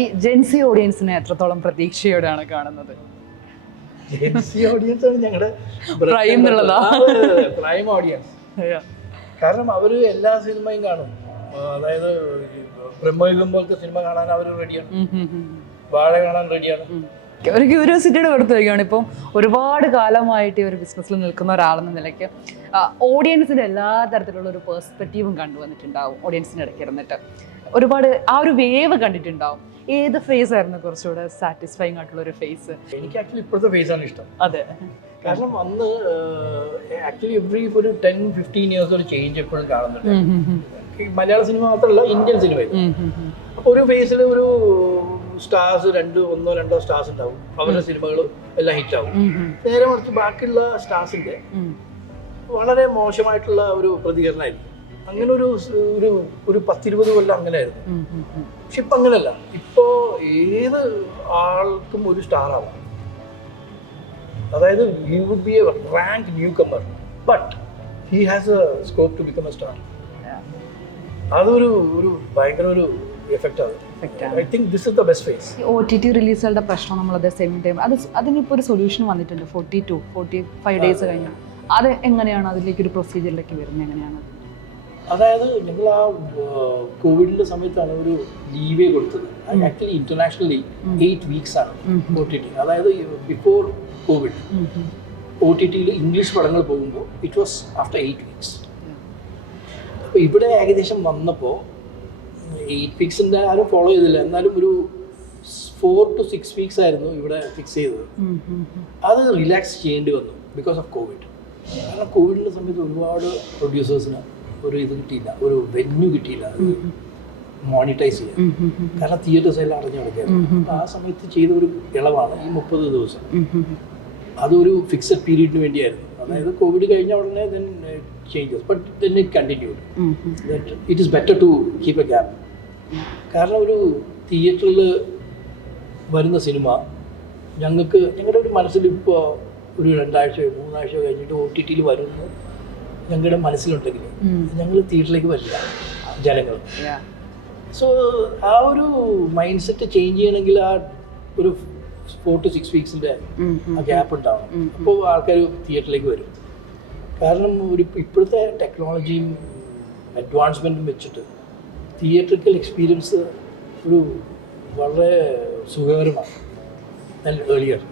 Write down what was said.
ഈ ജെൻസി ഓഡിയൻസിനെ എത്രത്തോളം പ്രതീക്ഷയോടെയാണ് കാണുന്നത്? ഓഡിയൻസ് ആണ് ഞങ്ങളുടെ പ്രൈം എന്നുള്ളതാ. Prime audience. കാരണം അവർ എല്ലാ സിനിമയും കാണും. അതായത് ബ്രഹ്മയുഗം പോലത്തെ സിനിമ കാണാൻ അവർ റെഡിയാണ്, വാഴ കാണാൻ റെഡിയാണ്. ഒരു ക്യൂരിയോസിറ്റിയുടെ പുറത്ത് വരികയാണ്. ഇപ്പം ഒരുപാട് കാലമായിട്ട് ഈ ഒരു ബിസിനസ്സിൽ നിൽക്കുന്ന ഒരാളെന്ന നിലയ്ക്ക് ഓഡിയൻസിൻ്റെ എല്ലാ തരത്തിലുള്ള ഒരു പേഴ്സ്പെക്റ്റീവും കണ്ടുവന്നിട്ടുണ്ടാവും. ഓഡിയൻസിൻ്റെ ഇടയ്ക്ക് ഇരുന്നിട്ട് ഒരുപാട് ആ ഒരു വേവ് കണ്ടിട്ടുണ്ടാവും. ഏത് ഫേസ് ആയിരുന്നു കുറച്ചുകൂടെ സാറ്റിസ്ഫൈങ് ആയിട്ടുള്ള ഒരു ഫേസ്? എനിക്ക് ആക്ച്വലി ഇപ്പോഴത്തെ ഫേസാണ് ഇഷ്ടം. അതെ, കാരണം അന്ന് ആക്ച്വലി എവറി ഒരു 10-15 ഇയേഴ്സ് ഒരു ചേഞ്ച് എപ്പോഴും കാണുന്നുണ്ട്. മലയാള സിനിമ മാത്രമല്ല, ഇന്ത്യൻ സിനിമയിൽ. അപ്പോൾ ഒരു ഫേസിൽ ഒരു സ്റ്റാർസ് 1-2 സ്റ്റാർസ് ഉണ്ടാവും, അവരുടെ സിനിമകൾ എല്ലാം ഹിറ്റ് ആവും. നേരെ മറിച്ച് ബാക്കിയുള്ള സ്റ്റാർസിന്റെ വളരെ മോശമായിട്ടുള്ള ഒരു പ്രതികരണമായിരുന്നു. അങ്ങനെ ഒരു 10-20 കൊല്ലം അങ്ങനെ ആയിരുന്നു. പക്ഷെ ഇപ്പൊ അങ്ങനെയല്ല. ഇപ്പോ ഏത് ആൾക്കും ഒരു സ്റ്റാർ ആവാം. അതായത് he would be a rank newcomer, but he has a scope to become a star. അതൊരു ഭയങ്കര ഒരു എഫക്റ്റ് ആണ്. I think this is the best phase. OTT റിലീസുകളുടെ പ്രശ്നം നമ്മൾ അതേ സെയിം ടൈം അതിനിപ്പോൾ ഒരു സൊല്യൂഷൻ വന്നിട്ടുണ്ട്. 42-45 ഡേയ്സ് കഴിഞ്ഞു. അത് എങ്ങനെയാണ് അതിലേക്ക് ഒരു പ്രൊസീജിയറിലേക്ക് വരുന്നത്? എങ്ങനെയാണ്? അതായത് ഞങ്ങൾ ആ കോവിഡിന്റെ സമയത്താണ് ഒരു ലീവേ കൊടുത്തത്. ആക്ച്വലി ഇന്റർനാഷണലി 8 വീക്സ് ആണ് OTT. അതായത് ബിഫോർ കോവിഡ് OTT ഇംഗ്ലീഷ് പടങ്ങൾ പോകുമ്പോൾ ഇറ്റ് വാസ് ആഫ്റ്റർ 8 വീക്സ്. അപ്പോൾ ഇവിടെ ഏകദേശം വന്നപ്പോൾ 8 വീക്സിൻ്റെ ആരും ഫോളോ ചെയ്തില്ല. എന്നാലും ഒരു 4 to 6 വീക്സ് ആയിരുന്നു ഇവിടെ ഫിക്സ് ചെയ്തത്. അത് റിലാക്സ് ചെയ്യേണ്ടി വന്നു ബിക്കോസ് ഓഫ് കോവിഡ്. കാരണം കോവിഡിൻ്റെ സമയത്ത് ഒരുപാട് പ്രൊഡ്യൂസേഴ്സിന് ഒരു ഇത് കിട്ടിയില്ല, ഒരു വെന്യൂ കിട്ടിയില്ല മോണിറ്റൈസ് ചെയ്യാൻ. കാരണം തിയേറ്റേഴ്സ് എല്ലാം അടഞ്ഞു കിടക്കുകയായിരുന്നു. ആ സമയത്ത് ചെയ്ത ഒരു ഇളവാണ് ഈ 30 ദിവസം. അതൊരു ഫിക്സഡ് പീരീഡിന് വേണ്ടിയായിരുന്നു. അതായത് കോവിഡ് കഴിഞ്ഞ ഉടനെ then changes, but then it continued. It is better to keep a gap. കാരണം ഒരു തിയേറ്ററിൽ വരുന്ന സിനിമ ഞങ്ങളുടെ ഒരു മനസ്സിൽ ഇപ്പോൾ ഒരു 2 ആഴ്ചയോ 3 ആഴ്ചയോ കഴിഞ്ഞിട്ട് OTT വരുന്നു ഞങ്ങളുടെ മനസ്സിലുണ്ടെങ്കിൽ ഞങ്ങൾ തിയേറ്ററിലേക്ക് വരില്ല ജനങ്ങൾ. സോ ആ ഒരു മൈൻഡ് സെറ്റ് ചേഞ്ച് ചെയ്യണമെങ്കിൽ ആ ഒരു 4 to 6 വീക്സിൻ്റെ ആ ഗ്യാപ്പ് ഉണ്ടാവണം. അപ്പോൾ ആൾക്കാർ തിയേറ്ററിലേക്ക് വരും. കാരണം ഇപ്പോഴത്തെ ടെക്നോളജിയും അഡ്വാൻസ്മെൻറ്റും വെച്ചിട്ട് തിയേറ്ററിക്കൽ എക്സ്പീരിയൻസ് വളരെ സുഖകരമാണ് ഏർലിയർ.